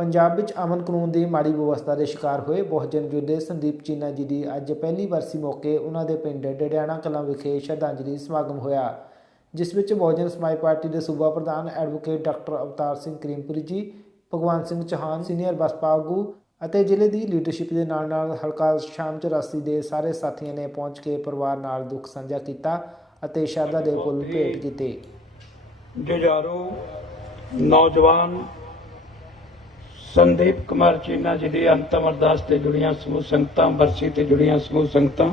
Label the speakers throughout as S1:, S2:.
S1: ਪੰਜਾਬ ਵਿੱਚ ਅਮਨ ਕਾਨੂੰਨ ਦੀ ਮਾੜੀ ਵਿਵਸਥਾ ਦੇ ਸ਼ਿਕਾਰ ਹੋਏ ਬਹੁਜਨ ਯੋਧੇ ਸੰਦੀਪ ਚੀਨਾ ਜੀ ਦੀ ਅੱਜ ਪਹਿਲੀ ਵਰਸੀ ਮੌਕੇ ਉਹਨਾਂ ਦੇ ਪਿੰਡ ਡੜਿਆਣਾ ਕਲਾਂ ਵਿਖੇ ਸ਼ਰਧਾਂਜਲੀ ਸਮਾਗਮ ਹੋਇਆ, ਜਿਸ ਵਿੱਚ ਬਹੁਜਨ ਸਮਾਜ ਪਾਰਟੀ ਦੇ ਸੂਬਾ ਪ੍ਰਧਾਨ advocate doctor Avtar Singh Karimpuri ji, Bhagwan Singh Chauhan, senior ਬਸਪਾ ਆਗੂ ਅਤੇ ਜ਼ਿਲ੍ਹੇ ਦੀ ਲੀਡਰਸ਼ਿਪ ਦੇ ਨਾਲ ਨਾਲ ਹਲਕਾ ਸ਼ਾਮ 84 ਦੇ ਸਾਰੇ ਸਾਥੀਆਂ ਨੇ ਪਹੁੰਚ ਕੇ ਪਰਿਵਾਰ ਨਾਲ ਦੁੱਖ ਸਾਂਝਾ ਕੀਤਾ ਅਤੇ ਸ਼ਰਧਾ ਦੇ ਫੁੱਲ ਭੇਟ ਕੀਤੇ।
S2: ਜੁਝਾਰੂ ਨੌਜਵਾਨ ਸੰਦੀਪ ਕੁਮਾਰ ਚੀਨਾ ਜੀ ਦੀ ਅੰਤਮ ਅਰਦਾਸ ਤੇ ਜੁੜੀਆਂ ਸਮੂਹ ਸੰਗਤਾਂ, ਬਰਸੀ ਤੇ ਜੁੜੀਆਂ ਸਮੂਹ ਸੰਗਤਾਂ।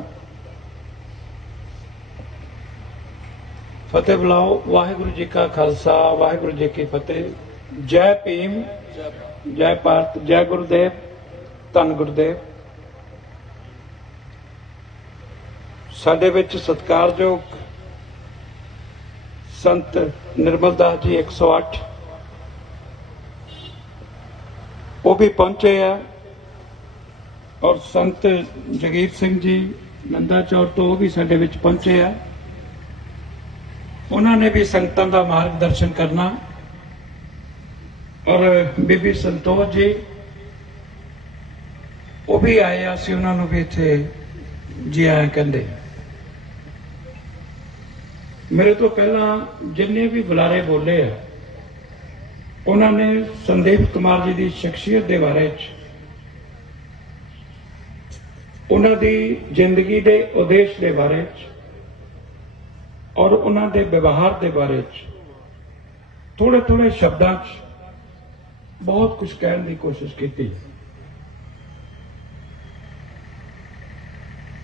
S2: ਫਤਿਹ ਬੁਲਾਓ, ਵਾਹਿਗੁਰੂ ਜੀ ਕਾ ਖਾਲਸਾ, ਵਾਹਿਗੁਰੂ ਜੀ ਕੀ ਫਤਿਹ। ਜੈ ਭੀਮ, ਜੈ ਭਾਰਤ, ਜੈ ਗੁਰਦੇਵ, ਧੰਨ ਗੁਰਦੇਵ। ਸਾਡੇ ਵਿੱਚ ਸਤਿਕਾਰਯੋਗ ਸੰਤ ਨਿਰਮਲ ਦਾਸ ਜੀ 108 ਉਹ ਵੀ ਪਹੁੰਚੇ ਆ। ਔਰ ਸੰਤ ਜਗੀਰ ਸਿੰਘ ਜੀ, ਨੰਦਾ ਚੌਰ ਤੋਂ ਉਹ ਵੀ ਸਾਡੇ ਵਿੱਚ ਪਹੁੰਚੇ ਆ। ਉਹਨਾਂ ਨੇ ਵੀ ਸੰਗਤਾਂ ਦਾ ਮਾਰਗਦਰਸ਼ਨ ਕਰਨਾ। ਔਰ ਬੀਬੀ ਸੰਤੋਖ ਜੀ, ਉਹ ਵੀ ਆਏ ਆ, ਅਸੀਂ ਉਹਨਾਂ ਨੂੰ ਵੀ ਇੱਥੇ ਜੀ ਆਇਆਂ ਕਹਿੰਦੇ। ਮੇਰੇ ਤੋਂ ਪਹਿਲਾਂ ਜਿੰਨੇ ਵੀ ਬੁਲਾਰੇ ਬੋਲੇ ਆ ਉਹਨਾਂ ਨੇ ਸੰਦੀਪ ਕੁਮਾਰ ਜੀ ਦੀ ਸ਼ਖਸੀਅਤ ਦੇ ਬਾਰੇ ਚ ਉਹਨਾਂ ਦੀ ਜ਼ਿੰਦਗੀ ਦੇ ਉਦੇਸ਼ ਦੇ ਬਾਰੇ ਚ ਔਰ ਉਹਨਾਂ ਦੇ ਵਿਵਹਾਰ ਦੇ ਬਾਰੇ ਚ ਥੋੜੇ ਥੋੜੇ ਸ਼ਬਦਾਂ ਚ ਬਹੁਤ ਕੁਝ ਕਹਿਣ ਦੀ ਕੋਸ਼ਿਸ਼ ਕੀਤੀ।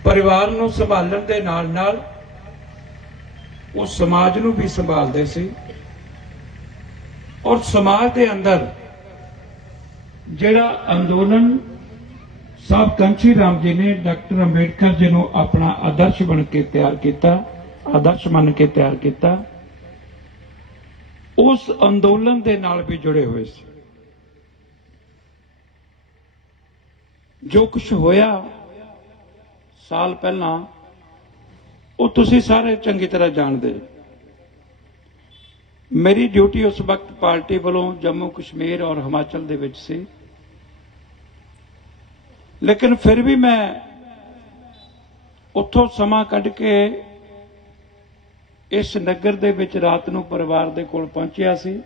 S2: ਪਰਿਵਾਰ ਨੂੰ ਸੰਭਾਲਣ ਦੇ ਨਾਲ ਨਾਲ ਉਹ ਸਮਾਜ ਨੂੰ ਵੀ ਸੰਭਾਲਦੇ ਸੀ। ਔਰ ਸਮਾਜ ਦੇ ਅੰਦਰ ਜਿਹੜਾ ਅੰਦੋਲਨ ਸਾਹਿਬ ਕੰਚੀ ਰਾਮ ਜੀ ਨੇ, ਡਾਕਟਰ ਅੰਬੇਡਕਰ ਜੀ ਨੂੰ ਆਪਣਾ ਆਦਰਸ਼ ਬਣ ਕੇ ਤਿਆਰ ਕੀਤਾ, ਆਦਰਸ਼ ਮੰਨ ਕੇ ਤਿਆਰ ਕੀਤਾ, ਉਸ ਅੰਦੋਲਨ ਦੇ ਨਾਲ ਵੀ ਜੁੜੇ ਹੋਏ ਸੀ। ਜੋ ਕੁਝ ਹੋਇਆ ਸਾਲ ਪਹਿਲਾਂ, ਉਹ ਤੁਸੀਂ ਸਾਰੇ ਚੰਗੀ ਤਰ੍ਹਾਂ ਜਾਣਦੇ। ਮੇਰੀ ਡਿਊਟੀ ਉਸ ਵਕਤ ਪਾਰਟੀ ਵੱਲੋਂ ਜੰਮੂ ਕਸ਼ਮੀਰ ਔਰ ਹਿਮਾਚਲ ਦੇ ਵਿੱਚ ਸੀ। ਲੇਕਿਨ ਫਿਰ ਵੀ ਮੈਂ ਉੱਥੋਂ ਸਮਾਂ ਕੱਢ ਕੇ ਇਸ ਨਗਰ ਦੇ ਵਿੱਚ ਰਾਤ ਨੂੰ ਪਰਿਵਾਰ ਦੇ ਕੋਲ ਪਹੁੰਚਿਆ ਸੀ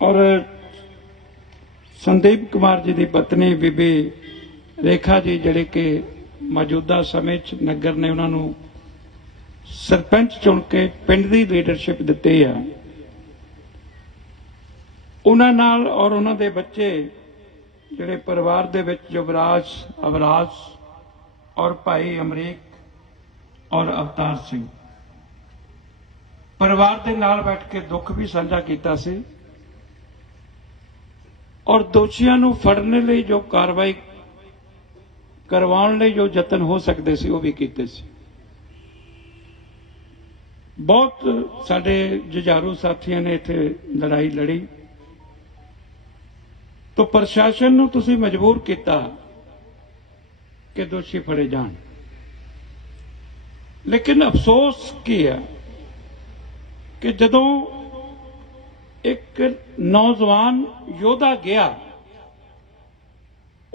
S2: ਔਰ ਸੰਦੀਪ ਕੁਮਾਰ ਜੀ ਦੀ ਪਤਨੀ ਬੀਬੀ ਰੇਖਾ ਜੀ, ਜਿਹੜੇ ਕਿ ਮੌਜੂਦਾ ਸਮੇਂ 'ਚ ਨਗਰ ਨੇ ਉਹਨਾਂ ਨੂੰ ਸਰਪੰਚ ਚੁਣ ਕੇ ਪਿੰਡ ਦੀ ਲੀਡਰਸ਼ਿਪ ਦਿੱਤੀ ਆ। ਉਹਨਾਂ ਨਾਲ ਔਰ ਉਹਨਾਂ ਦੇ ਬੱਚੇ, ਜਿਹੜੇ ਪਰਿਵਾਰ ਦੇ ਵਿੱਚ ਯੁਵਰਾਜ, ਅਵਰਾਜ ਔਰ ਭਾਈ ਅਮਰੀਕ ਔਰ ਅਵਤਾਰ ਸਿੰਘ। ਪਰਿਵਾਰ ਦੇ ਨਾਲ ਬੈਠ ਕੇ ਦੁੱਖ ਵੀ ਸਾਂਝਾ ਕੀਤਾ ਸੀ ਔਰ ਦੋਸ਼ੀਆਂ ਨੂੰ ਫੜਨ ਲਈ ਜੋ ਕਾਰਵਾਈ ਕਰਵਾਉਣ ਲਈ ਜੋ ਯਤਨ ਹੋ ਸਕਦੇ ਸੀ, ਉਹ ਵੀ ਕੀਤੇ ਸੀ। ਬਹੁਤ ਸਾਡੇ ਜੁਝਾਰੂ ਸਾਥੀਆਂ ਨੇ ਇੱਥੇ ਲੜਾਈ ਲੜੀ। ਤੋਂ ਪ੍ਰਸ਼ਾਸਨ ਨੂੰ ਤੁਸੀਂ ਮਜਬੂਰ ਕੀਤਾ ਕਿ ਦੋਸ਼ੀ ਫੜੇ ਜਾਣ। ਲੇਕਿਨ ਅਫਸੋਸ ਕੀ ਹੈ ਕਿ ਜਦੋਂ ਇੱਕ ਨੌਜਵਾਨ ਯੋਧਾ ਗਿਆ,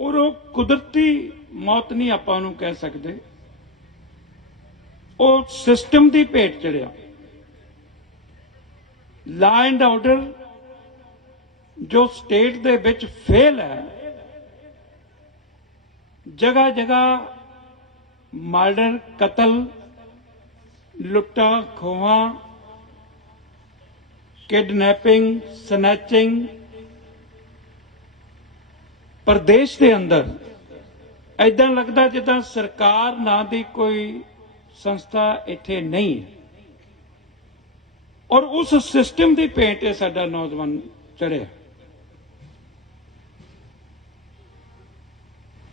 S2: ਔਰ ਉਹ ਕੁਦਰਤੀ ਮੌਤ ਨਹੀਂ ਆਪਾਂ ਨੂੰ ਕਹਿ ਸਕਦੇ ਉਹ ਸਿਸਟਮ ਦੀ ਭੇਟ ਚੜਿਆ। ਲਾ ਐਂਡ ਆਰਡਰ ਜੋ ਸਟੇਟ ਦੇ ਵਿੱਚ ਫੇਲ ਹੈ ਜਗ੍ਹਾ ਜਗ੍ਹਾ ਮਰਡਰ, ਕਤਲ, ਲੁੱਟਾਂ, ਖੋਹਾਂ, ਕਿਡਨੈਪਿੰਗ, ਸਨੈਚਿੰਗ, ਪ੍ਰਦੇਸ਼ ਦੇ ਅੰਦਰ ਐਦਾਂ ਲੱਗਦਾ ਜਿੱਦਾਂ ਸਰਕਾਰ ਨਾਂ ਦੀ ਕੋਈ ਸੰਸਥਾ ਇੱਥੇ ਨਹੀਂ ਹੈ। ਔਰ ਉਸ ਸਿਸਟਮ ਦੀ ਭੇਟ ਇਹ ਸਾਡਾ ਨੌਜਵਾਨ ਚੜਿਆ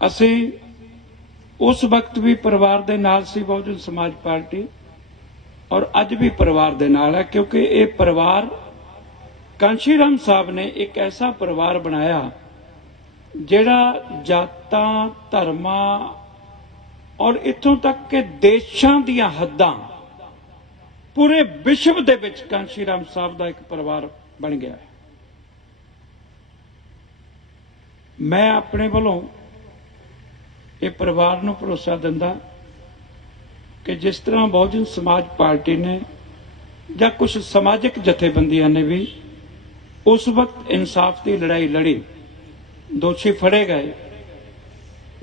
S2: ਅਸੀਂ ਉਸ ਵਕਤ ਵੀ ਪਰਿਵਾਰ ਦੇ ਨਾਲ ਸੀ, ਬਹੁਜਨ ਸਮਾਜ ਪਾਰਟੀ, ਔਰ ਅੱਜ ਵੀ ਪਰਿਵਾਰ ਦੇ ਨਾਲ ਹੈ, ਕਿਉਂਕਿ ਇਹ ਪਰਿਵਾਰ ਕਾਂਸ਼ੀਰਾਮ ਸਾਹਿਬ ਨੇ ਇੱਕ ਐਸਾ ਪਰਿਵਾਰ ਬਣਾਇਆ, ਜਿਹੜਾ ਜਾਤਾਂ, ਧਰਮਾਂ ਔਰ ਇੱਥੋਂ ਤੱਕ ਕਿ ਦੇਸ਼ਾਂ ਦੀਆਂ ਹੱਦਾਂ ਪੂਰੇ ਵਿਸ਼ਵ ਦੇ ਵਿੱਚ ਕਾਂਸ਼ੀ ਰਾਮ ਸਾਹਿਬ ਦਾ ਇੱਕ ਪਰਿਵਾਰ ਬਣ ਗਿਆ ਹੈ। ਮੈਂ ਆਪਣੇ ਵੱਲੋਂ ਇਹ ਪਰਿਵਾਰ ਨੂੰ ਭਰੋਸਾ ਦਿੰਦਾ ਕਿ ਜਿਸ ਤਰ੍ਹਾਂ ਬਹੁਜਨ ਸਮਾਜ ਪਾਰਟੀ ਨੇ ਜਾਂ ਕੁਝ ਸਮਾਜਿਕ ਜਥੇਬੰਦੀਆਂ ਨੇ ਵੀ ਉਸ ਵਕਤ ਇਨਸਾਫ ਦੀ ਲੜਾਈ ਲੜੀ, ਦੋਸ਼ੀ ਫੜੇ ਗਏ।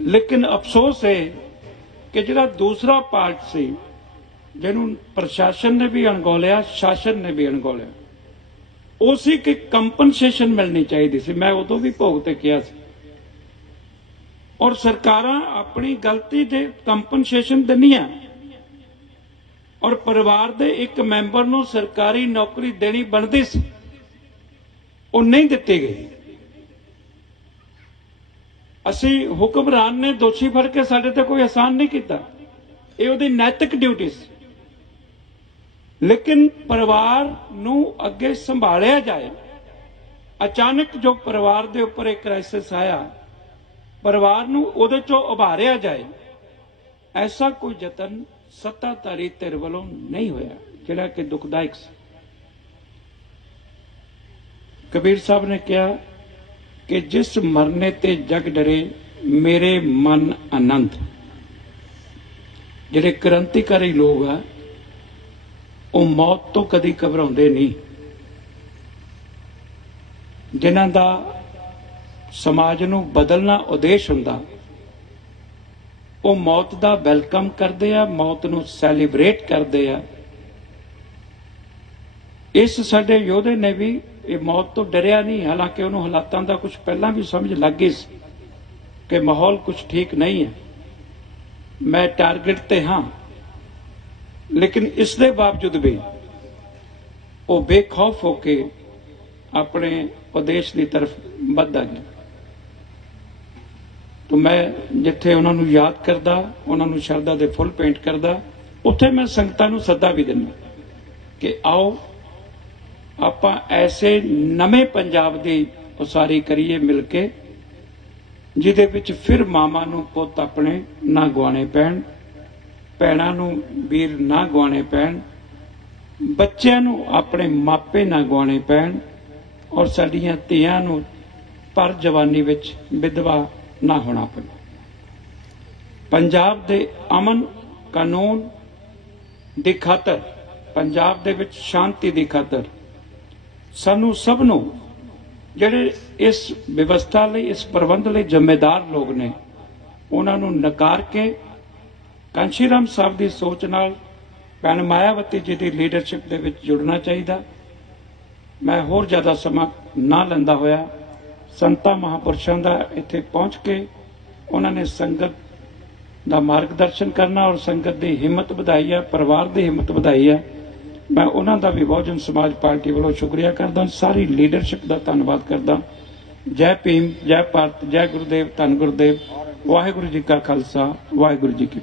S2: ਲੇਕਿਨ ਅਫਸੋਸ ਹੈ ਕਿ ਜਿਹੜਾ ਦੂਸਰਾ ਪਾਰਟ ਸੀ, ਜਿਹਨੂੰ ਪ੍ਰਸ਼ਾਸਨ ਨੇ ਵੀ ਅਣਗੌਲਿਆ, ਸ਼ਾਸਨ ਨੇ ਵੀ ਅਣਗੌਲਿਆ, ਉਹ ਸੀ ਕਿ ਕੰਪਨਸੇਸ਼ਨ ਮਿਲਣੀ ਚਾਹੀਦੀ ਸੀ। ਮੈਂ ਉਦੋਂ ਵੀ ਭੋਗ ਤੇ ਕਿਹਾ ਸੀ। ਔਰ ਸਰਕਾਰਾਂ ਆਪਣੀ ਗਲਤੀ ਤੇ ਕੰਪਨਸੇਸ਼ਨ ਦਿੰਦੀਆਂ ਔਰ ਪਰਿਵਾਰ ਦੇ ਇੱਕ ਮੈਂਬਰ ਨੂੰ ਸਰਕਾਰੀ ਨੌਕਰੀ ਦੇਣੀ ਬਣਦੀ ਸੀ, ਉਹ ਨਹੀਂ ਦਿੱਤੀ ਗਈ। ਅਸੀਂ ਹੁਕਮਰਾਨ ਨੇ ਦੋਸ਼ੀ ਫੜ ਕੇ ਸਾਡੇ ਤੇ ਕੋਈ ਅਹਿਸਾਨ ਨਹੀਂ ਕੀਤਾ। ਇਹ ਉਹਦੀ ਨੈਤਿਕ ਡਿਊਟੀ ਸੀ। ਲੇਕਿਨ ਪਰਿਵਾਰ ਨੂੰ ਅੱਗੇ ਸੰਭਾਲਿਆ ਜਾਏ। ਅਚਾਨਕ ਜੋ ਪਰਿਵਾਰ ਦੇ ਉੱਪਰ ਇੱਕ ਕ੍ਰਾਈਸਿਸ ਆਇਆ, ਪਰਿਵਾਰ ਨੂੰ ਉਹਦੇ ਚੋਂ ਉਭਾਰਿਆ ਜਾਏ, ਐਸਾ ਕੋਈ ਯਤਨ ਸੱਤਾਧਾਰੀ ਧਿਰ ਵੱਲੋਂ ਨਹੀਂ ਹੋਇਆ, ਜਿਹੜਾ ਕਿ ਦੁਖਦਾਇਕ ਸੀ। ਕਬੀਰ ਸਾਹਿਬ ਨੇ ਕਿਹਾ ਕਿ ਜਿਸ ਮਰਨੇ ਤੇ ਜਗ ਡਰੇ, ਮੇਰੇ ਮਨ ਆਨੰਦ। ਜਿਹੜੇ ਕ੍ਰਾਂਤੀਕਾਰੀ ਲੋਕ ਆ, ਉਹ ਮੌਤ ਤੋਂ ਕਦੀ ਘਬਰਾਉਂਦੇ ਨਹੀਂ। ਜਿਨ੍ਹਾਂ ਦਾ ਸਮਾਜ ਨੂੰ ਬਦਲਣਾ ਉਦੇਸ਼ ਹੁੰਦਾ, ਉਹ ਮੌਤ ਦਾ ਵੈਲਕਮ ਕਰਦੇ ਆ, ਮੌਤ ਨੂੰ ਸੈਲੀਬ੍ਰੇਟ ਕਰਦੇ ਆ। ਇਸ ਸਾਡੇ ਯੋਧੇ ਨੇ ਵੀ ਇਹ ਮੌਤ ਤੋਂ ਡਰਿਆ ਨਹੀਂ, ਹਾਲਾਂਕਿ ਉਹਨੂੰ ਹਾਲਾਤਾਂ ਦਾ ਕੁਝ ਪਹਿਲਾਂ ਵੀ ਸਮਝ ਲੱਗ ਗਈ ਸੀ ਕਿ ਮਾਹੌਲ ਕੁਝ ਠੀਕ ਨਹੀਂ ਹੈ। ਮੈਂ ਟਾਰਗੇਟ ਤੇ ਹਾਂ, ਲੇਕਿਨ ਇਸ ਦੇ ਬਾਵਜੂਦ ਵੀ ਉਹ ਬੇਖੌਫ ਹੋ ਕੇ ਆਪਣੇ ਉਦੇਸ਼ ਦੀ ਤਰਫ ਵੱਧਦਾ ਗਿਆ। ਤਾਂ ਮੈਂ ਜਿੱਥੇ ਉਹਨਾਂ ਨੂੰ ਯਾਦ ਕਰਦਾ, ਉਹਨਾਂ ਨੂੰ ਸ਼ਰਧਾ ਦੇ ਫੁੱਲ ਪੇਂਟ ਕਰਦਾ, ਉੱਥੇ ਮੈਂ ਸੰਗਤਾਂ ਨੂੰ ਸੱਦਾ ਵੀ ਦਿੰਦਾ ਕਿ ਆਓ ਆਪਾਂ ਐਸੇ ਨਵੇਂ ਪੰਜਾਬ ਦੀ ਉਸਾਰੀ ਕਰੀਏ ਮਿਲ ਕੇ, ਜਿਹਦੇ ਵਿੱਚ ਫਿਰ ਮਾਮਾ ਨੂੰ ਪੁੱਤ ਆਪਣੇ ਨਾ ਗਵਾਣੇ ਪੈਣ, ਭੈਣਾਂ ਨੂੰ ਵੀਰ ਨਾ ਗਵਾਣੇ ਪੈਣ, ਬੱਚਿਆਂ ਨੂੰ ਆਪਣੇ ਮਾਪੇ ਨਾ ਗਵਾਣੇ ਪੈਣ ਔਰ ਸਾਡੀਆਂ ਧੀਆਂ ਨੂੰ ਪਰ ਜਵਾਨੀ ਵਿੱਚ ਵਿਧਵਾ ਨਾ ਹੋਣਾ ਪਵੇ। ਪੰਜਾਬ ਦੇ ਅਮਨ ਕਾਨੂੰਨ ਦੀ ਖਾਤਰ, ਪੰਜਾਬ ਦੇ ਵਿੱਚ ਸ਼ਾਂਤੀ ਦੀ ਖਾਤਰ ਸਾਨੂੰ ਸਭ ਨੂੰ ਜਿਹੜੇ ਇਸ ਵਿਵਸਥਾ ਲਈ, ਇਸ ਪ੍ਰਬੰਧ ਲਈ ਜ਼ਿੰਮੇਦਾਰ ਲੋਕ ਨੇ, ਉਹਨਾਂ ਨੂੰ ਨਕਾਰ ਕੇ ਕਾਂਸ਼ੀਰਾਮ ਸਾਹਿਬ ਦੀ ਸੋਚ ਨਾਲ ਭੈਣ ਮਾਇਆਵਤੀ ਜੀ ਦੀ ਲੀਡਰਸ਼ਿਪ ਦੇ ਵਿੱਚ ਜੁੜਨਾ ਚਾਹੀਦਾ। ਮੈਂ ਹੋਰ ਜ਼ਿਆਦਾ ਸਮਾਂ ਨਾ ਲੈਂਦਾ ਹੋਇਆ। ਸੰਤਾਂ ਮਹਾਪੁਰਸ਼ਾਂ ਦਾ ਇੱਥੇ ਪਹੁੰਚ ਕੇ ਉਹਨਾਂ ਨੇ ਸੰਗਤ ਦਾ ਮਾਰਗਦਰਸ਼ਨ ਕਰਨਾ ਔਰ ਸੰਗਤ ਦੀ ਹਿੰਮਤ ਵਧਾਈ ਹੈ, ਪਰਿਵਾਰ ਦੀ ਹਿੰਮਤ ਵਧਾਈ ਹੈ। ਮੈਂ ਉਹਨਾਂ ਦਾ ਵੀ ਬਹੁਜਨ ਸਮਾਜ ਪਾਰਟੀ ਵੱਲੋਂ ਸ਼ੁਕਰੀਆ ਕਰਦਾ, ਸਾਰੀ ਲੀਡਰਸ਼ਿਪ ਦਾ ਧੰਨਵਾਦ ਕਰਦਾ। ਜੈ ਭੀਮ, ਜੈ ਭਾਰਤ, ਜੈ ਗੁਰਦੇਵ, ਧੰਨ ਗੁਰਦੇਵ, ਵਾਹਿਗੁਰੂ ਜੀ ਕਾ ਖਾਲਸਾ, ਵਾਹਿਗੁਰੂ ਜੀ ਕੀ